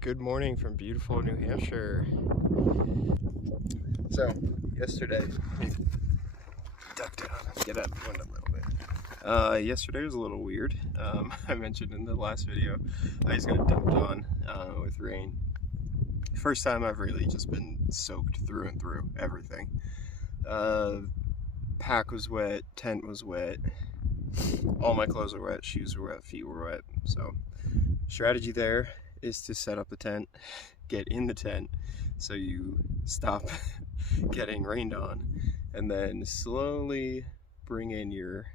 Good morning from beautiful New Hampshire. So, yesterday, duck down, get up, wind a little bit. Yesterday was a little weird. I mentioned in the last video, I just got dumped on with rain. First time I've really just been soaked through and through, everything. Pack was wet, tent was wet, all my clothes are wet, shoes were wet, feet were wet. So, strategy there is to set up the tent, get in the tent so you stop getting rained on, and then slowly bring in your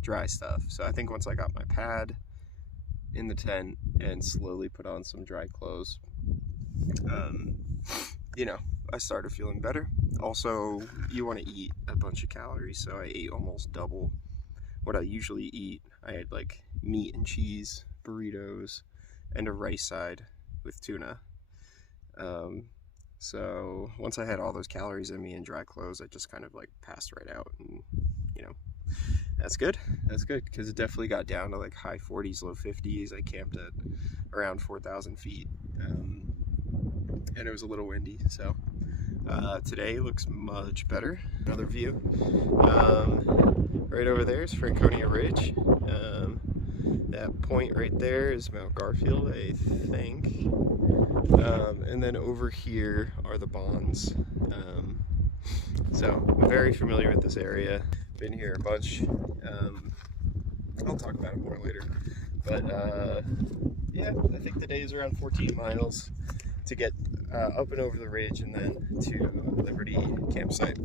dry stuff. So I think once I got my pad in the tent and slowly put on some dry clothes, I started feeling better. Also, you want to eat a bunch of calories, so I ate almost double what I usually eat. I had like meat and cheese, burritos, and a rice side with tuna. So once I had all those calories in me and dry clothes, I just kind of like passed right out, and that's good. That's good because it definitely got down to like high 40s, low 50s. I camped at around 4,000 feet, and it was a little windy. So today looks much better. Another view. Right over there is Franconia Ridge. That point right there is Mount Garfield, I think. And then over here are the Bonds. So I'm very familiar with this area. Been here a bunch. I'll talk about it more later. But yeah, I think the day is around 14 miles to get up and over the ridge and then to Liberty campsite.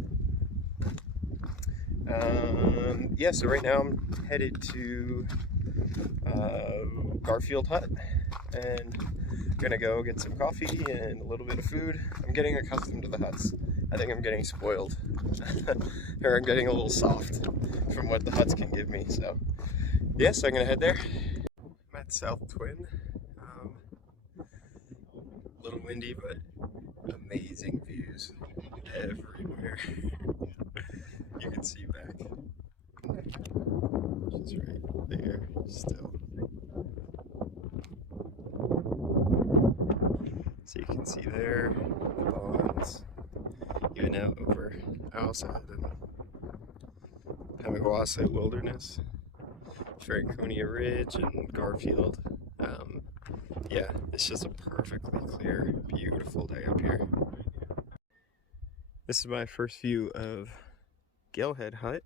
Yeah, so right now I'm headed to Garfield Hut and gonna go get some coffee and a little bit of food. I'm getting accustomed to the huts. I think I'm getting spoiled, or I'm getting a little soft from what the huts can give me. So yeah, so I'm gonna head there. I'm at South Twin. A little windy, but amazing views everywhere. You can see back. She's right there still. So you can see there, the Bonds, even out over outside in Pemigewasset Wilderness, Franconia Ridge and Garfield. Yeah, it's just a perfectly clear, beautiful day up here. This is my first view of Galehead Hut.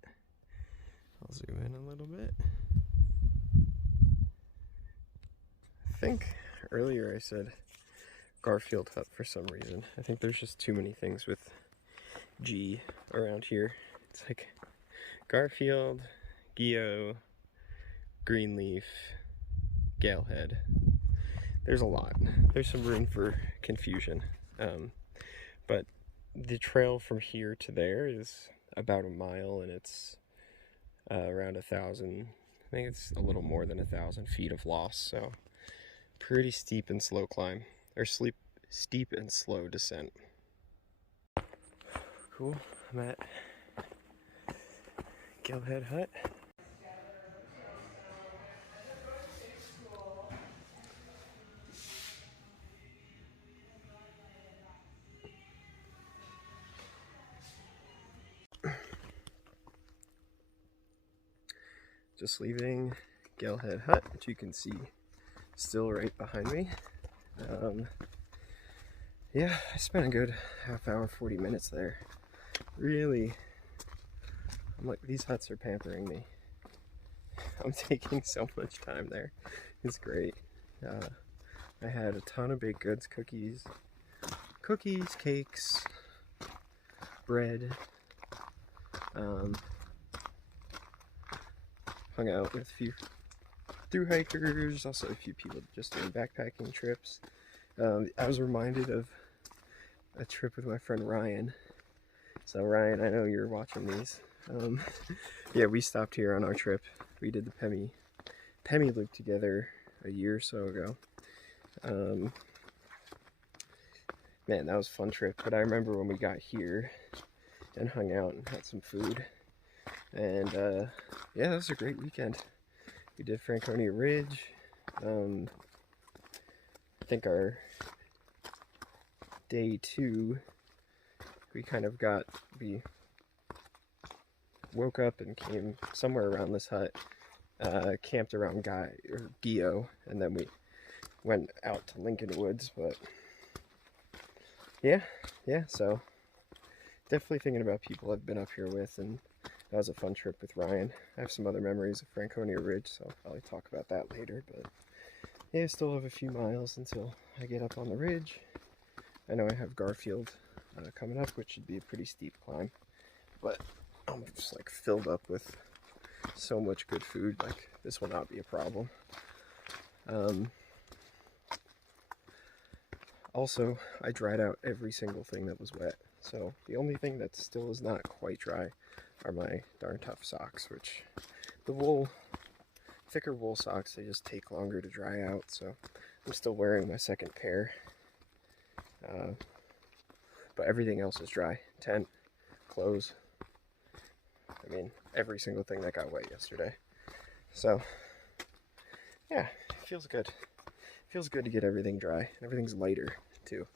I'll zoom in a little bit. I think earlier I said Garfield Hut for some reason. I think there's just too many things with G around here. It's like Garfield, Geo, Greenleaf, Gale Head. There's a lot. There's some room for confusion. But the trail from here to there is about a mile, and it's around 1,000. I think it's a little more than 1,000 feet of loss. So pretty steep and slow climb, or steep and slow descent. Cool. I'm at Galehead Hut. Just leaving Galehead Hut, which you can see still right behind me. Yeah, I spent a good half hour, 40 minutes there. Really, I'm like, these huts are pampering me. I'm taking so much time there. It's great. I had a ton of baked goods, cookies, cakes, bread. Hung out with a few thru-hikers, also a few people just doing backpacking trips. I was reminded of a trip with my friend Ryan. So Ryan, I know you're watching these. Yeah, we stopped here on our trip. We did the Pemi loop together a year or so ago. Man, that was a fun trip. But I remember when we got here and hung out and had some food. And yeah, that was a great weekend. We did Franconia Ridge. I think our day 2, we woke up and came somewhere around this hut, camped around Gale, and then we went out to Lincoln Woods. But yeah, so definitely thinking about people I've been up here with, and that was a fun trip with Ryan. I have some other memories of Franconia Ridge, so I'll probably talk about that later. But yeah, I still have a few miles until I get up on the ridge. I know I have Garfield coming up, which should be a pretty steep climb, but I'm just like filled up with so much good food, like this will not be a problem. Also, I dried out every single thing that was wet, so the only thing that still is not quite dry are my darn tough socks, which the thicker wool socks, they just take longer to dry out, so I'm still wearing my second pair. But everything else is dry. Tent, clothes, I mean, every single thing that got wet yesterday. So, yeah, it feels good. It feels good to get everything dry. Everything's lighter, too.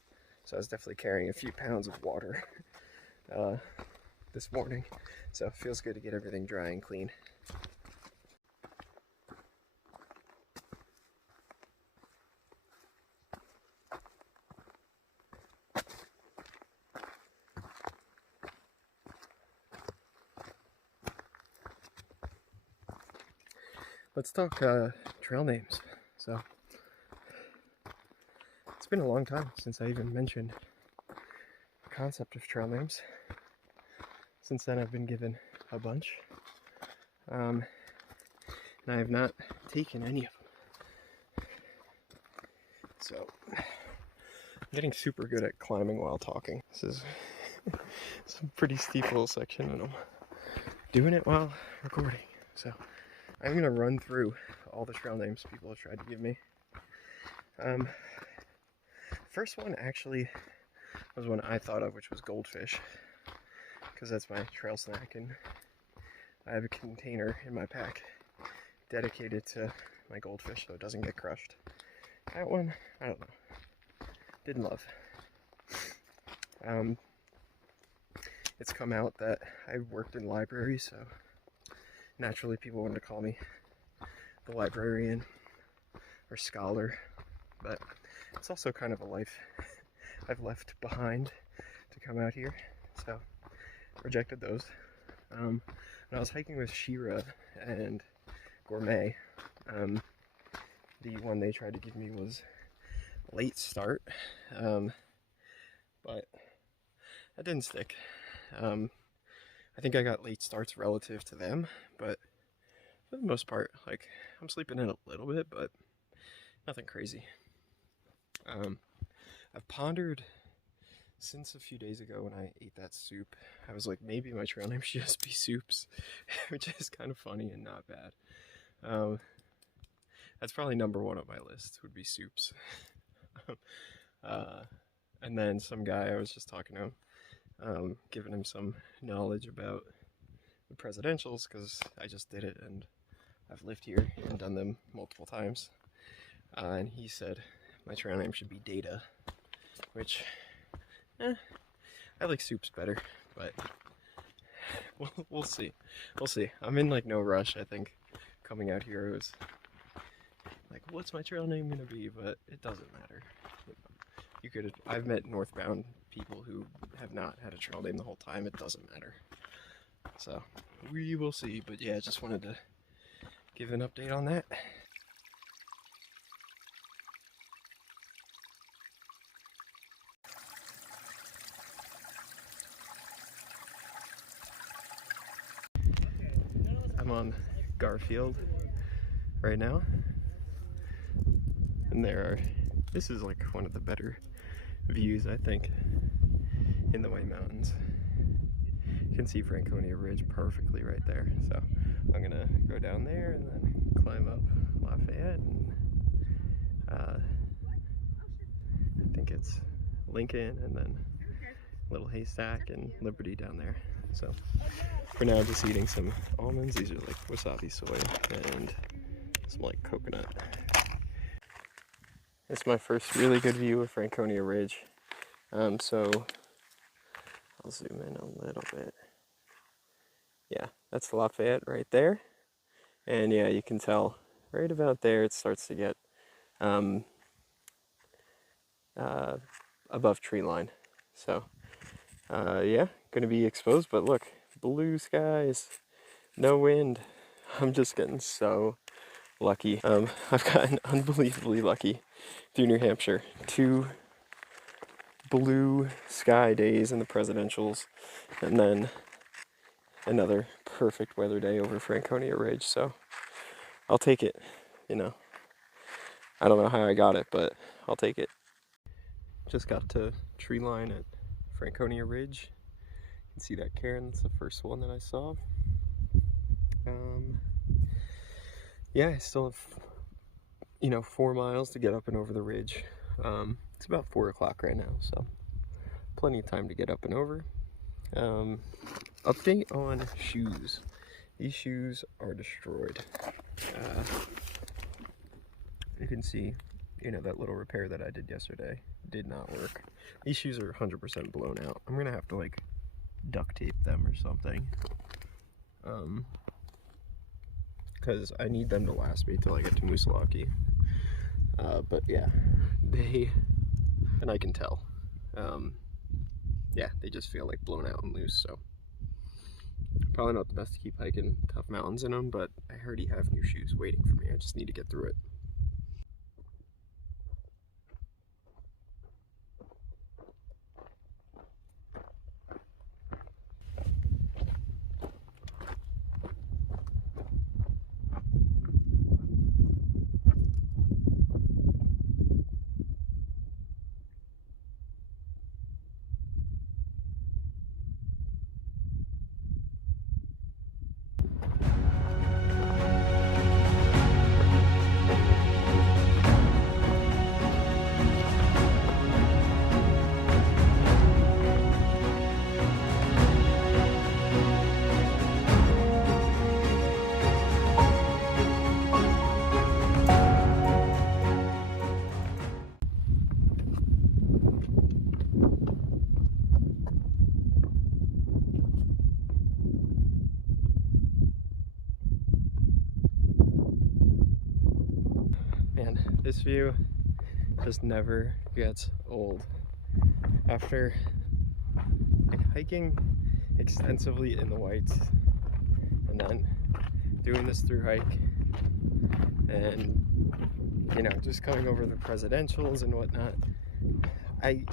So I was definitely carrying a few pounds of water this morning. So it feels good to get everything dry and clean. Let's talk trail names. So, it's been a long time since I even mentioned the concept of trail names. Since then, I've been given a bunch, and I have not taken any of them. So, I'm getting super good at climbing while talking. This is some pretty steep little section, and I'm doing it while recording. So, I'm gonna run through all the trail names people have tried to give me. First one actually was one I thought of, which was goldfish, because that's my trail snack, and I have a container in my pack dedicated to my goldfish so it doesn't get crushed. That one, I don't know, didn't love. It's come out that I worked in libraries, so naturally people wanted to call me the librarian or scholar, but it's also kind of a life I've left behind to come out here, so rejected those. When I was hiking with Shira and Gourmet, the one they tried to give me was late start, but that didn't stick. I think I got late starts relative to them, but for the most part, like, I'm sleeping in a little bit, but nothing crazy. I've pondered since a few days ago when I ate that soup. I was like, maybe my trail name should just be Soups, which is kind of funny and not bad. That's probably number 1 on my list, would be Soups. And then some guy I was just talking to, giving him some knowledge about the presidentials, because I just did it and I've lived here and done them multiple times. And he said my trail name should be Data, which, I like Soups better, but we'll see. We'll see. I'm in like no rush. I think coming out here, it was like, what's my trail name gonna be? But it doesn't matter. I've met northbound people who have not had a trail name the whole time. It doesn't matter. So we will see. But yeah, just wanted to give an update on that. I'm on Garfield right now, and this is like one of the better views, I think, in the White Mountains. You can see Franconia Ridge perfectly right there, so I'm gonna go down there and then climb up Lafayette, and I think it's Lincoln, and then Little Haystack and Liberty down there. So for now, just eating some almonds. These are like wasabi soy and some like coconut. It's my first really good view of Franconia Ridge. So I'll zoom in a little bit. Yeah, that's Lafayette right there. And yeah, you can tell right about there it starts to get above tree line. So yeah, gonna be exposed, but look, blue skies, no wind. I'm just getting so lucky. I've gotten unbelievably lucky through New Hampshire. 2 blue sky days in the presidentials, and then another perfect weather day over Franconia Ridge. So I'll take it, you know. I don't know how I got it, but I'll take it. Just got to tree line at Franconia Ridge. You can see that cairn, that's the first one that I saw. Yeah, I still have, 4 miles to get up and over the ridge. It's about 4 o'clock right now, so plenty of time to get up and over. Update on shoes. These shoes are destroyed. You can see, that little repair that I did yesterday did not work. These shoes are 100% blown out. I'm gonna have to like duct tape them or something. Because I need them to last me till I get to Moosilauke. But yeah, and I can tell. Yeah, they just feel like blown out and loose, so probably not the best to keep hiking tough mountains in them, but I already have new shoes waiting for me. I just need to get through it. Man, this view just never gets old. After hiking extensively in the whites and then doing this thru-hike and just coming over the presidentials and whatnot, I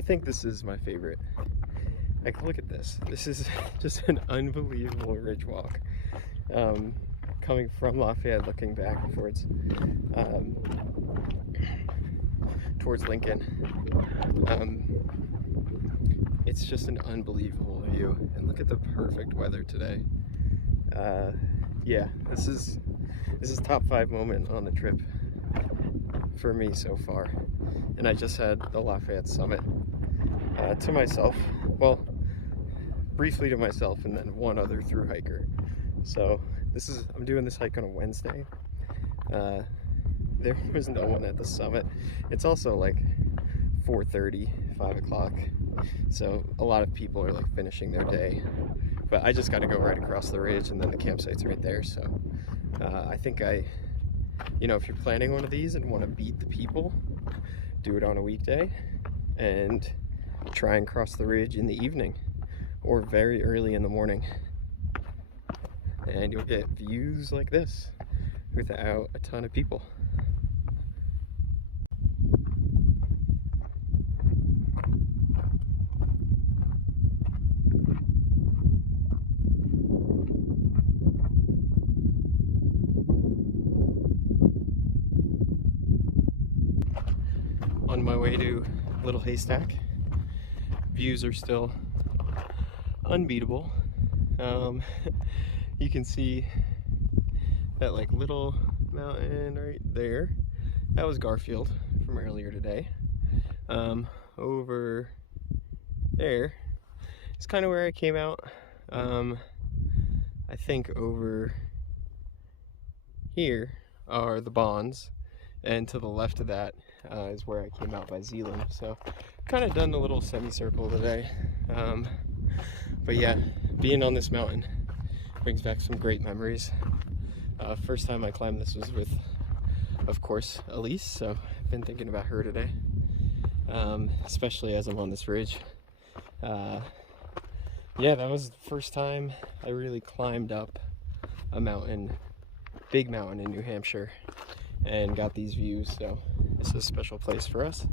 think this is my favorite. Like, look at this. This is just an unbelievable ridge walk. Coming from Lafayette, looking back towards Lincoln. It's just an unbelievable view, and look at the perfect weather today. Yeah, this is top 5 moment on the trip for me so far, and I just had the Lafayette summit to myself. Well, briefly to myself, and then one other thru hiker. So I'm doing this hike on a Wednesday. There was no one at the summit. It's also like 4:30, 5 o'clock. So a lot of people are like finishing their day. But I just got to go right across the ridge, and then the campsite's right there. So I think if you're planning one of these and want to beat the people, do it on a weekday and try and cross the ridge in the evening or very early in the morning. And you'll get views like this without a ton of people. On my way to Little Haystack, views are still unbeatable. You can see that like little mountain right there. That was Garfield from earlier today. Over there is kind of where I came out. I think over here are the Bonds, and to the left of that is where I came out by Zealand. So kind of done a little semicircle today. But yeah, being on this mountain brings back some great memories. First time I climbed this was with, of course, Elise, so I've been thinking about her today, especially as I'm on this ridge. Yeah, that was the first time I really climbed up a mountain, big mountain in New Hampshire, and got these views, so this is a special place for us.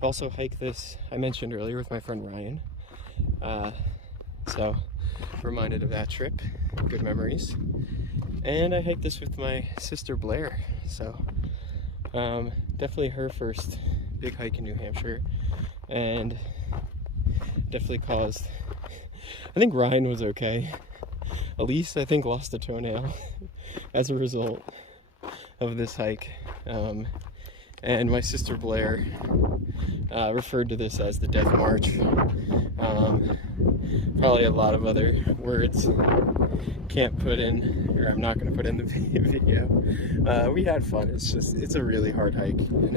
Also hiked this, I mentioned earlier, with my friend Ryan, so reminded of that trip, good memories. And I hiked this with my sister Blair, so definitely her first big hike in New Hampshire, and definitely caused, I think Ryan was okay. Elise, I think, lost a toenail as a result of this hike. And my sister Blair referred to this as the Death March. Probably a lot of other words can't put in, or I'm not going to put in the video. We had fun. It's a really hard hike, and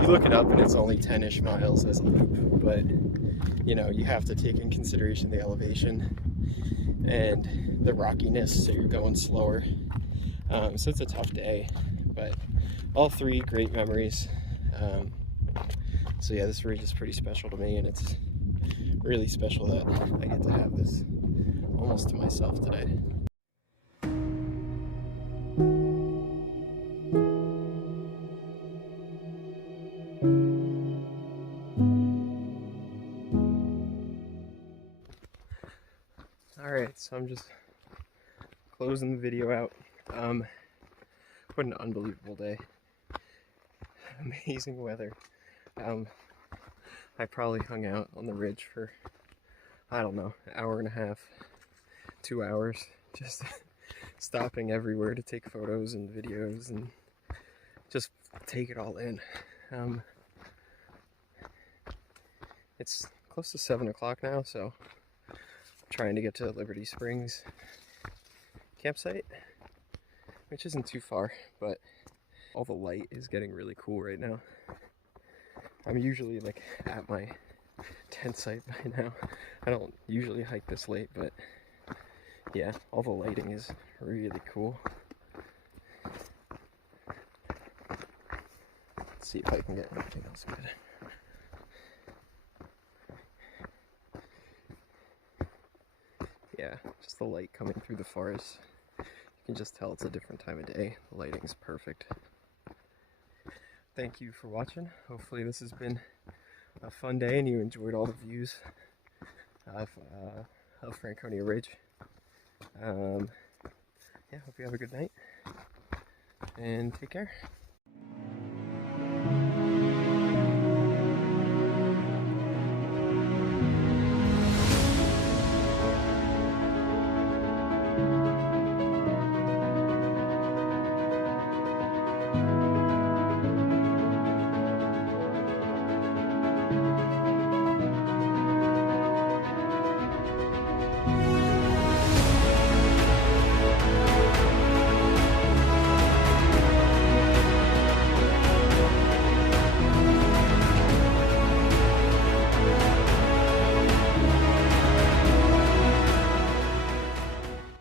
you look it up and it's only 10-ish miles as a loop, but you know, you have to take in consideration the elevation and the rockiness, so you're going slower. So it's a tough day, but all three great memories. So yeah, this ridge is pretty special to me, and it's really special that I get to have this almost to myself today. Alright, so I'm just closing the video out. What an unbelievable day. Amazing weather. I probably hung out on the ridge for, I don't know, an hour and a half, 2 hours, just stopping everywhere to take photos and videos and just take it all in. It's close to 7 o'clock now, so I'm trying to get to Liberty Springs campsite, which isn't too far, but all the light is getting really cool right now. I'm usually like at my tent site by now. I don't usually hike this late, but yeah, all the lighting is really cool. Let's see if I can get anything else good. Yeah, just the light coming through the forest. You can just tell it's a different time of day. The lighting's perfect. Thank you for watching. Hopefully this has been a fun day and you enjoyed all the views of Franconia Ridge. Yeah, hope you have a good night and take care.